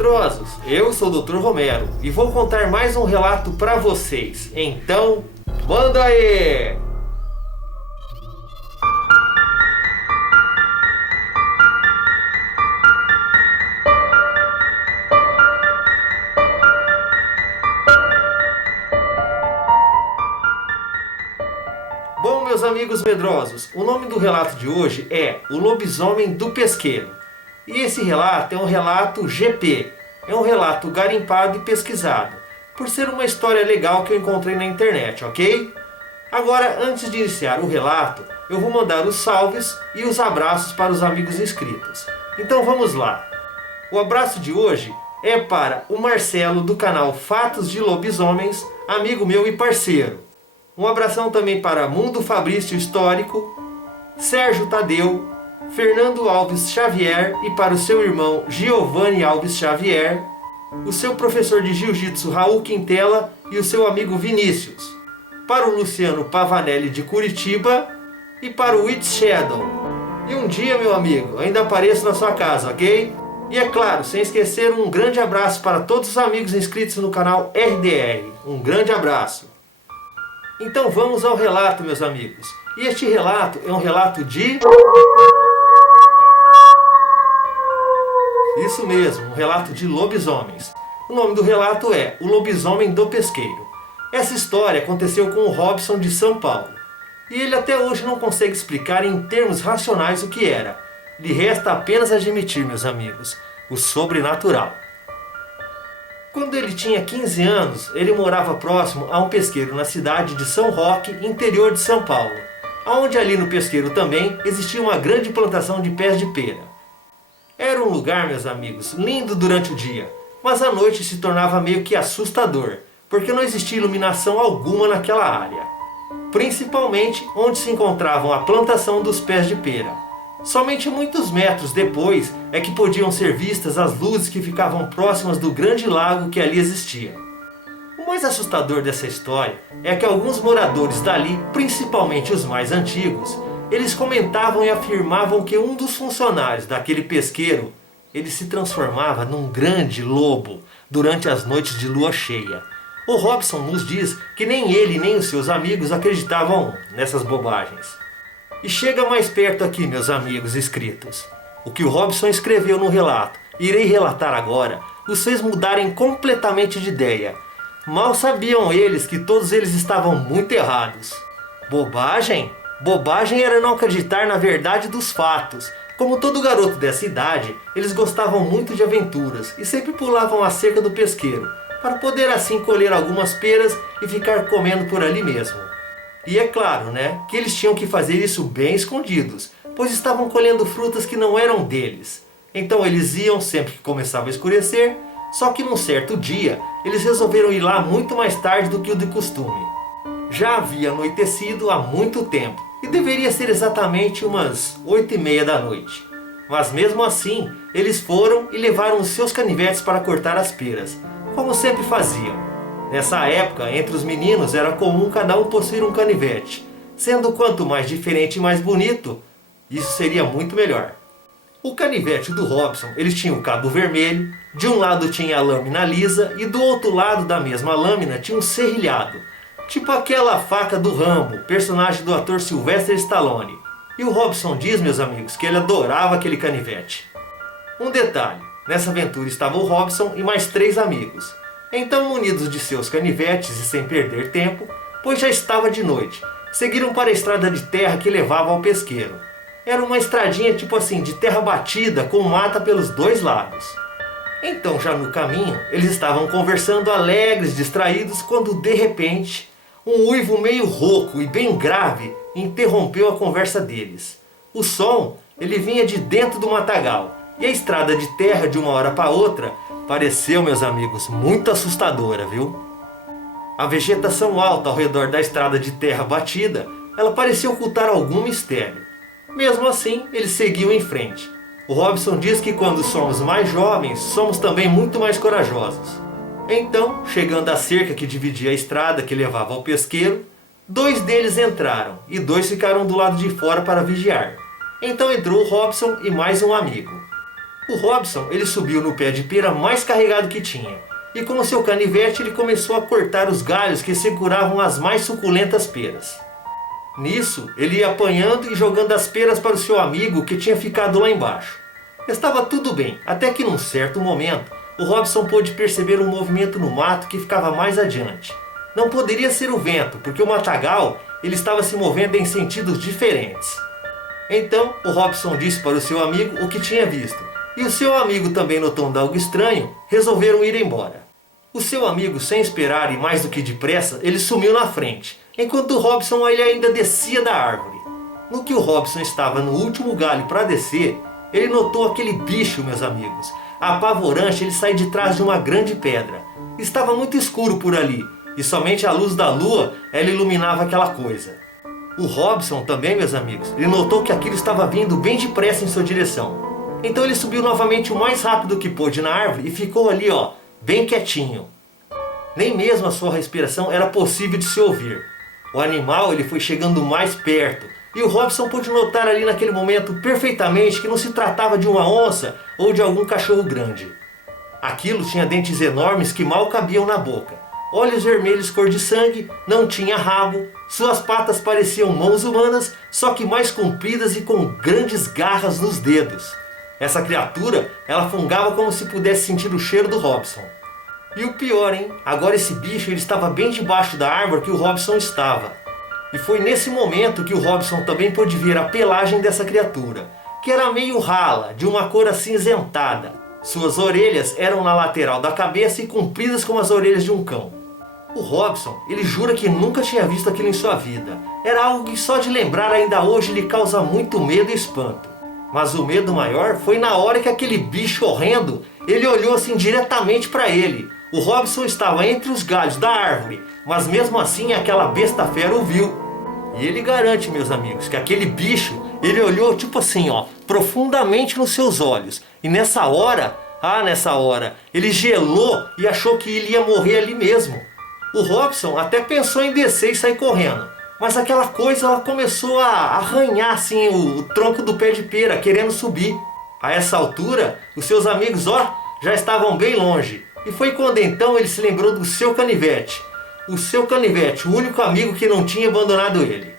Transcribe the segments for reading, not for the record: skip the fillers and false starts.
medrosos, eu sou o Dr. Romero e vou contar mais um relato para vocês. Então, manda aí! Bom, meus amigos medrosos, o nome do relato de hoje é O Lobisomem do Pesqueiro. E esse relato é um relato GP, é um relato garimpado e pesquisado, por ser uma história legal que eu encontrei na internet, ok? Agora, antes de iniciar o relato, eu vou mandar os salves e os abraços para os amigos inscritos. Então vamos lá. O abraço de hoje é para o Marcelo do canal Fatos de Lobisomens, amigo meu e parceiro. Um abração também para Mundo Fabrício Histórico, Sérgio Tadeu, Fernando Alves Xavier e para o seu irmão Giovanni Alves Xavier, o seu professor de Jiu-Jitsu Raul Quintela e o seu amigo Vinícius, para o Luciano Pavanelli de Curitiba e para o It Shadow. E um dia, meu amigo, ainda apareço na sua casa, ok? E é claro, sem esquecer, um grande abraço para todos os amigos inscritos no canal RDR. Um grande abraço. Então vamos ao relato, meus amigos. E este relato é um relato de... Isso mesmo, um relato de lobisomens. O nome do relato é O Lobisomem do Pesqueiro. Essa história aconteceu com o Robson de São Paulo. E ele até hoje não consegue explicar em termos racionais o que era. Lhe resta apenas admitir, meus amigos, o sobrenatural. Quando ele tinha 15 anos, ele morava próximo a um pesqueiro na cidade de São Roque, interior de São Paulo, onde ali no pesqueiro também existia uma grande plantação de pés de pera. Era um lugar, meus amigos, lindo durante o dia, mas à noite se tornava meio que assustador, porque não existia iluminação alguma naquela área, principalmente onde se encontravam a plantação dos pés de pera. Somente muitos metros depois é que podiam ser vistas as luzes que ficavam próximas do grande lago que ali existia. O mais assustador dessa história é que alguns moradores dali, principalmente os mais antigos, eles comentavam e afirmavam que um dos funcionários daquele pesqueiro, ele se transformava num grande lobo durante as noites de lua cheia. O Robson nos diz que nem ele nem os seus amigos acreditavam nessas bobagens. E chega mais perto aqui, meus amigos inscritos. O que o Robson escreveu no relato, irei relatar agora, os fez mudarem completamente de ideia. Mal sabiam eles que todos eles estavam muito errados. Bobagem? Bobagem era não acreditar na verdade dos fatos. Como todo garoto dessa idade, eles gostavam muito de aventuras e sempre pulavam a cerca do pesqueiro, para poder assim colher algumas peras e ficar comendo por ali mesmo. E é claro, né, que eles tinham que fazer isso bem escondidos, pois estavam colhendo frutas que não eram deles. Então eles iam sempre que começava a escurecer, só que num certo dia, eles resolveram ir lá muito mais tarde do que o de costume. Já havia anoitecido há muito tempo, e deveria ser exatamente umas 8h30 da noite. Mas mesmo assim, eles foram e levaram os seus canivetes para cortar as peras, como sempre faziam. Nessa época, entre os meninos era comum cada um possuir um canivete, sendo quanto mais diferente e mais bonito, isso seria muito melhor. O canivete do Robson, ele tinha o cabo vermelho, de um lado tinha a lâmina lisa e do outro lado da mesma lâmina tinha um serrilhado, tipo aquela faca do Rambo, personagem do ator Sylvester Stallone. E o Robson diz, meus amigos, que ele adorava aquele canivete. Um detalhe, nessa aventura estava o Robson e mais 3 amigos. Então, munidos de seus canivetes e sem perder tempo, pois já estava de noite, seguiram para a estrada de terra que levava ao pesqueiro. Era uma estradinha tipo assim, de terra batida, com mata pelos 2 lados. Então, já no caminho, eles estavam conversando alegres, distraídos, quando de repente, um uivo meio rouco e bem grave interrompeu a conversa deles. O som, ele vinha de dentro do matagal, e a estrada de terra de uma hora para outra pareceu, meus amigos, muito assustadora, viu? A vegetação alta ao redor da estrada de terra batida, ela parecia ocultar algum mistério. Mesmo assim, eles seguiam em frente. O Robson diz que quando somos mais jovens, somos também muito mais corajosos. Então, chegando à cerca que dividia a estrada que levava ao pesqueiro, 2 deles entraram e 2 ficaram do lado de fora para vigiar. Então entrou o Robson e mais um amigo. O Robson ele subiu no pé de pera mais carregado que tinha, e com o seu canivete ele começou a cortar os galhos que seguravam as mais suculentas peras. Nisso, ele ia apanhando e jogando as peras para o seu amigo que tinha ficado lá embaixo. Estava tudo bem, até que num certo momento, o Robson pôde perceber um movimento no mato que ficava mais adiante. Não poderia ser o vento, porque o matagal ele estava se movendo em sentidos diferentes. Então, o Robson disse para o seu amigo o que tinha visto, e o seu amigo, também notando algo estranho, resolveram ir embora. O seu amigo, sem esperar e mais do que depressa, ele sumiu na frente, enquanto o Robson ele ainda descia da árvore. No que o Robson estava no último galho para descer, ele notou aquele bicho, meus amigos. Apavorante, ele sai de trás de uma grande pedra. Estava muito escuro por ali, e somente a luz da lua ela iluminava aquela coisa. O Robson também, meus amigos, ele notou que aquilo estava vindo bem depressa em sua direção. Então ele subiu novamente o mais rápido que pôde na árvore e ficou ali, bem quietinho. Nem mesmo a sua respiração era possível de se ouvir. O animal ele foi chegando mais perto, e o Robson pôde notar ali naquele momento perfeitamente que não se tratava de uma onça ou de algum cachorro grande. Aquilo tinha dentes enormes que mal cabiam na boca, olhos vermelhos cor de sangue, não tinha rabo, suas patas pareciam mãos humanas, só que mais compridas e com grandes garras nos dedos. Essa criatura, ela fungava como se pudesse sentir o cheiro do Robson. E o pior, hein? Agora esse bicho ele estava bem debaixo da árvore que o Robson estava. E foi nesse momento que o Robson também pôde ver a pelagem dessa criatura, que era meio rala, de uma cor acinzentada. Suas orelhas eram na lateral da cabeça e compridas como as orelhas de um cão. O Robson, ele jura que nunca tinha visto aquilo em sua vida. Era algo que só de lembrar ainda hoje lhe causa muito medo e espanto. Mas o medo maior foi na hora que aquele bicho horrendo, ele olhou assim diretamente para ele. O Robson estava entre os galhos da árvore, mas mesmo assim aquela besta fera o viu. E ele garante, meus amigos, que aquele bicho, ele olhou tipo assim, profundamente nos seus olhos. E nessa hora, ele gelou e achou que ele ia morrer ali mesmo. O Robson até pensou em descer e sair correndo, mas aquela coisa ela começou a arranhar assim o tronco do pé de pera, querendo subir. A essa altura, os seus amigos já estavam bem longe. E foi quando então ele se lembrou do seu canivete. O seu canivete, o único amigo que não tinha abandonado ele.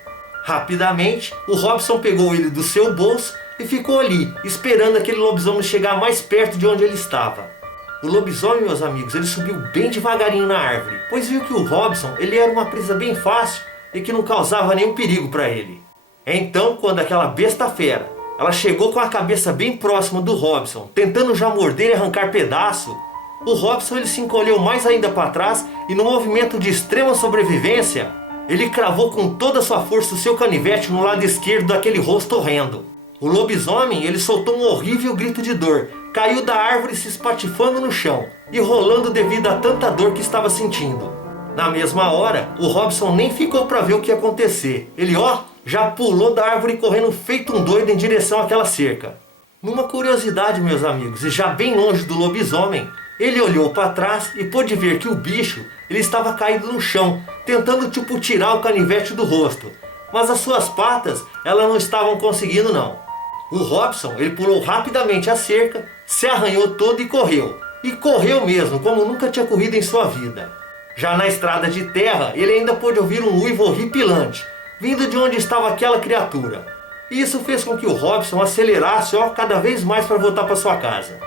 Rapidamente, o Robson pegou ele do seu bolso e ficou ali, esperando aquele lobisomem chegar mais perto de onde ele estava. O lobisomem, meus amigos, ele subiu bem devagarinho na árvore, pois viu que o Robson ele era uma presa bem fácil e que não causava nenhum perigo para ele. Então, quando aquela besta fera, ela chegou com a cabeça bem próxima do Robson, tentando já morder e arrancar pedaço, o Robson ele se encolheu mais ainda para trás e no movimento de extrema sobrevivência, ele cravou com toda a sua força o seu canivete no lado esquerdo daquele rosto horrendo. O lobisomem ele soltou um horrível grito de dor, caiu da árvore se espatifando no chão e rolando devido a tanta dor que estava sentindo. Na mesma hora, o Robson nem ficou para ver o que ia acontecer. Ele já pulou da árvore correndo feito um doido em direção àquela cerca. Numa curiosidade, meus amigos, e já bem longe do lobisomem, ele olhou para trás e pôde ver que o bicho ele estava caído no chão, tentando tirar o canivete do rosto. Mas as suas patas elas não estavam conseguindo não. O Robson ele pulou rapidamente a cerca, se arranhou todo e correu. E correu mesmo, como nunca tinha corrido em sua vida. Já na estrada de terra, ele ainda pôde ouvir um uivo horripilante, vindo de onde estava aquela criatura. E isso fez com que o Robson acelerasse cada vez mais para voltar para sua casa.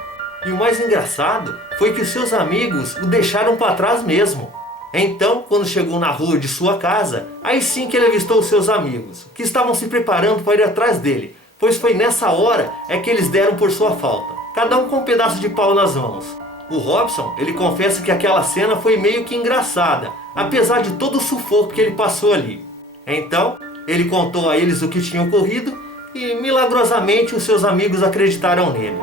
E o mais engraçado foi que seus amigos o deixaram para trás mesmo. Então, quando chegou na rua de sua casa, aí sim que ele avistou os seus amigos, que estavam se preparando para ir atrás dele, pois foi nessa hora que eles deram por sua falta, cada um com um pedaço de pau nas mãos. O Robson, ele confessa que aquela cena foi meio que engraçada, apesar de todo o sufoco que ele passou ali. Então, ele contou a eles o que tinha ocorrido e, milagrosamente, os seus amigos acreditaram nele.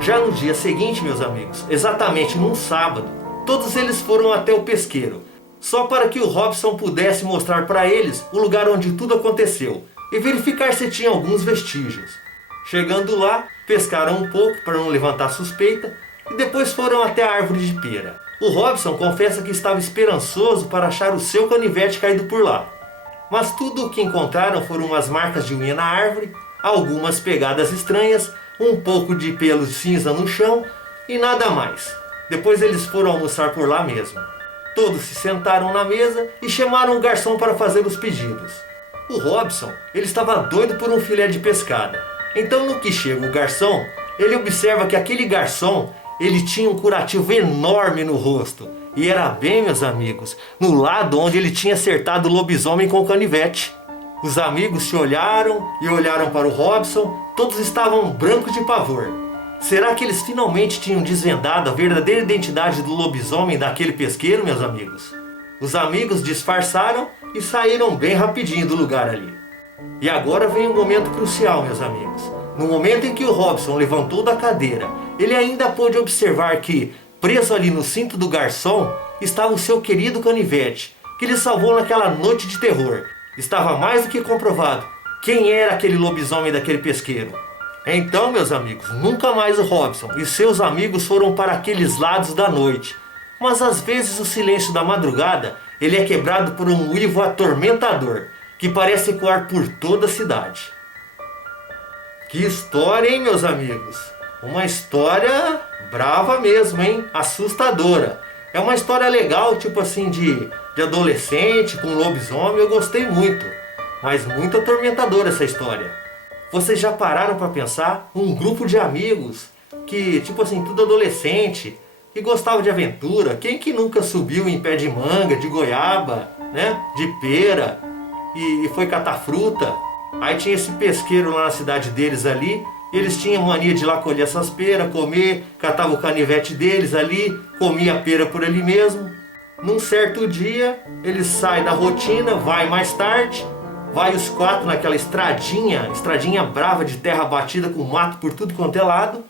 Já no dia seguinte, meus amigos, exatamente num sábado, todos eles foram até o pesqueiro, só para que o Robson pudesse mostrar para eles o lugar onde tudo aconteceu e verificar se tinha alguns vestígios. Chegando lá, pescaram um pouco para não levantar suspeita e depois foram até a árvore de pera. O Robson confessa que estava esperançoso para achar o seu canivete caído por lá. Mas tudo o que encontraram foram umas marcas de unha na árvore, algumas pegadas estranhas, um pouco de pelo cinza no chão e nada mais. Depois eles foram almoçar por lá mesmo. Todos se sentaram na mesa e chamaram o garçom para fazer os pedidos. O Robson, ele estava doido por um filé de pescada. Então no que chega o garçom, ele observa que aquele garçom, ele tinha um curativo enorme no rosto. E era bem, meus amigos, no lado onde ele tinha acertado o lobisomem com o canivete. Os amigos se olharam e olharam para o Robson, todos estavam brancos de pavor. Será que eles finalmente tinham desvendado a verdadeira identidade do lobisomem daquele pesqueiro, meus amigos? Os amigos disfarçaram e saíram bem rapidinho do lugar ali. E agora vem um momento crucial, meus amigos. No momento em que o Robson levantou da cadeira, ele ainda pôde observar que, preso ali no cinto do garçom, estava o seu querido canivete, que ele salvou naquela noite de terror. Estava mais do que comprovado quem era aquele lobisomem daquele pesqueiro. Então, meus amigos, nunca mais o Robson e seus amigos foram para aqueles lados da noite. Mas às vezes o silêncio da madrugada, ele é quebrado por um uivo atormentador, que parece ecoar por toda a cidade. Que história, hein, meus amigos? Uma história brava mesmo, hein? Assustadora. É uma história legal, tipo assim, de adolescente com lobisomem, eu gostei muito. Mas muito atormentadora essa história. Vocês já pararam para pensar? Um grupo de amigos que, tipo assim, tudo adolescente, que gostava de aventura. Quem que nunca subiu em pé de manga, de goiaba, né? De pera e foi catar fruta? Aí tinha esse pesqueiro lá na cidade deles ali. Eles tinham mania de ir lá colher essas peras, comer, catava o canivete deles ali, comia a pera por ali mesmo. Num certo dia, eles saem da rotina, vai mais tarde, vai os quatro naquela estradinha brava de terra batida com mato por tudo quanto é lado.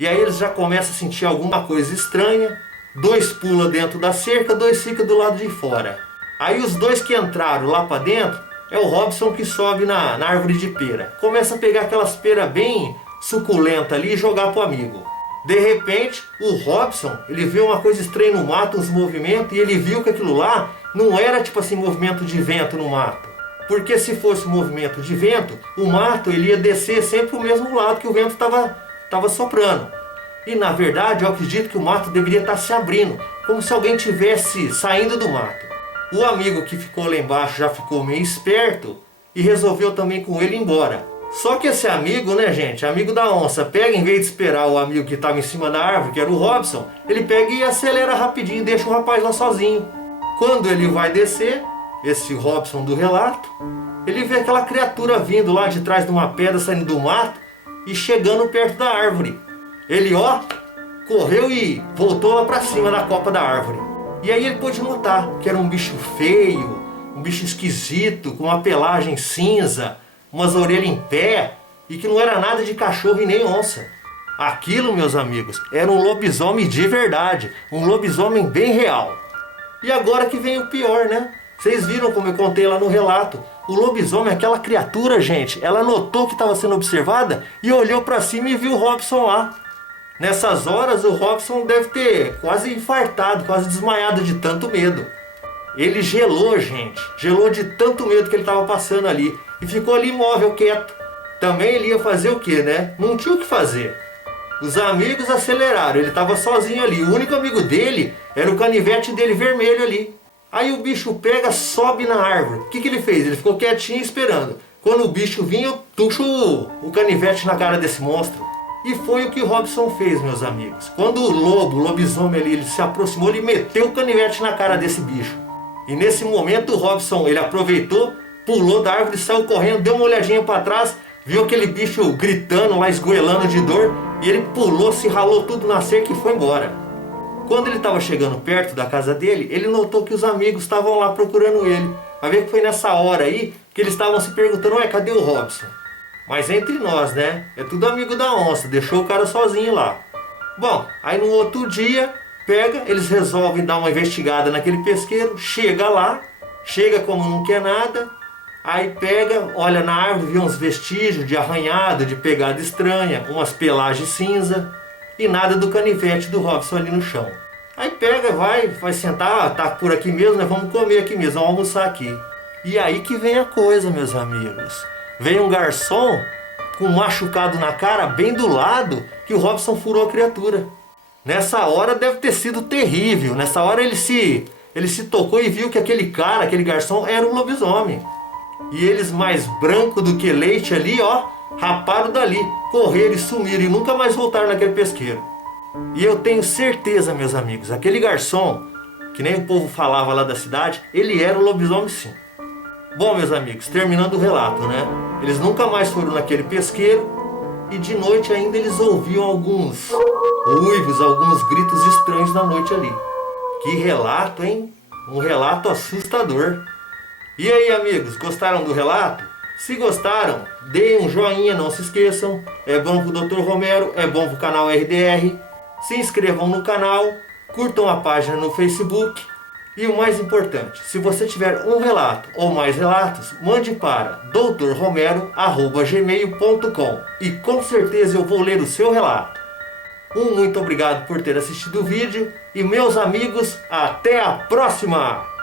E aí eles já começam a sentir alguma coisa estranha. Dois pulam dentro da cerca, dois ficam do lado de fora. Aí os dois que entraram lá para dentro, é o Robson que sobe na árvore de pera. Começa a pegar aquelas peras bem suculentas ali e jogar pro amigo. De repente, o Robson, ele vê uma coisa estranha no mato, uns movimentos, e ele viu que aquilo lá não era tipo assim movimento de vento no mato. Porque se fosse movimento de vento, o mato ele ia descer sempre pro mesmo lado que o vento estava soprando. E na verdade, eu acredito que o mato deveria estar se abrindo, como se alguém tivesse saindo do mato. O amigo que ficou lá embaixo já ficou meio esperto e resolveu também com ele ir embora. Só que esse amigo, né, gente, amigo da onça, pega, em vez de esperar o amigo que estava em cima da árvore, que era o Robson, ele pega e acelera rapidinho e deixa o rapaz lá sozinho. Quando ele vai descer, esse Robson do relato, ele vê aquela criatura vindo lá de trás de uma pedra, saindo do mato e chegando perto da árvore. Ele, correu e voltou lá pra cima da copa da árvore. E aí ele pôde notar que era um bicho feio, um bicho esquisito, com uma pelagem cinza, umas orelhas em pé, e que não era nada de cachorro e nem onça. Aquilo, meus amigos, era um lobisomem de verdade, um lobisomem bem real. E agora que vem o pior, né? Vocês viram como eu contei lá no relato. O lobisomem, aquela criatura, gente, ela notou que estava sendo observada e olhou para cima e viu o Robson lá. Nessas horas, o Robson deve ter quase infartado, quase desmaiado de tanto medo. Ele gelou, gente. Gelou de tanto medo que ele estava passando ali. E ficou ali imóvel, quieto. Também ele ia fazer o quê, né? Não tinha o que fazer. Os amigos aceleraram. Ele estava sozinho ali. O único amigo dele era o canivete dele vermelho ali. Aí o bicho pega, sobe na árvore. O que ele fez? Ele ficou quietinho esperando. Quando o bicho vinha, eu tuxo o canivete na cara desse monstro. E foi o que Robson fez, meus amigos. Quando o lobisomem ali, ele se aproximou, ele meteu o canivete na cara desse bicho. E nesse momento o Robson, ele aproveitou, pulou da árvore, saiu correndo, deu uma olhadinha para trás, viu aquele bicho gritando lá, esgoelando de dor, e ele pulou, se ralou tudo na cerca e foi embora. Quando ele estava chegando perto da casa dele, ele notou que os amigos estavam lá procurando ele. Vai ver que foi nessa hora aí que eles estavam se perguntando, cadê o Robson? Mas entre nós, né? É tudo amigo da onça, deixou o cara sozinho lá. Bom, aí no outro dia, eles resolvem dar uma investigada naquele pesqueiro, chega lá, chega como não quer nada, aí olha na árvore, vê uns vestígios de arranhado, de pegada estranha, umas pelagens cinza e nada do canivete do Robson ali no chão. Aí vai sentar, tá por aqui mesmo, né? Vamos comer aqui mesmo, vamos almoçar aqui. E aí que vem a coisa, meus amigos. Vem um garçom com um machucado na cara bem do lado que o Robson furou a criatura. Nessa hora deve ter sido terrível. Nessa hora ele se tocou e viu que aquele cara, aquele garçom, era um lobisomem. E eles, mais branco do que leite ali, ó, raparam dali, correram e sumiram e nunca mais voltaram naquele pesqueiro. E eu tenho certeza, meus amigos, aquele garçom, que nem o povo falava lá da cidade, ele era um lobisomem sim. Bom, meus amigos, terminando o relato, né? Eles nunca mais foram naquele pesqueiro e de noite ainda eles ouviam alguns uivos, alguns gritos estranhos na noite ali. Que relato, hein? Um relato assustador. E aí, amigos, gostaram do relato? Se gostaram, deem um joinha, não se esqueçam. É bom pro Dr. Romero, é bom pro canal RDR. Se inscrevam no canal, curtam a página no Facebook. E o mais importante, se você tiver um relato ou mais relatos, mande para drromero@gmail.com e com certeza eu vou ler o seu relato. Muito obrigado por ter assistido o vídeo e meus amigos, até a próxima!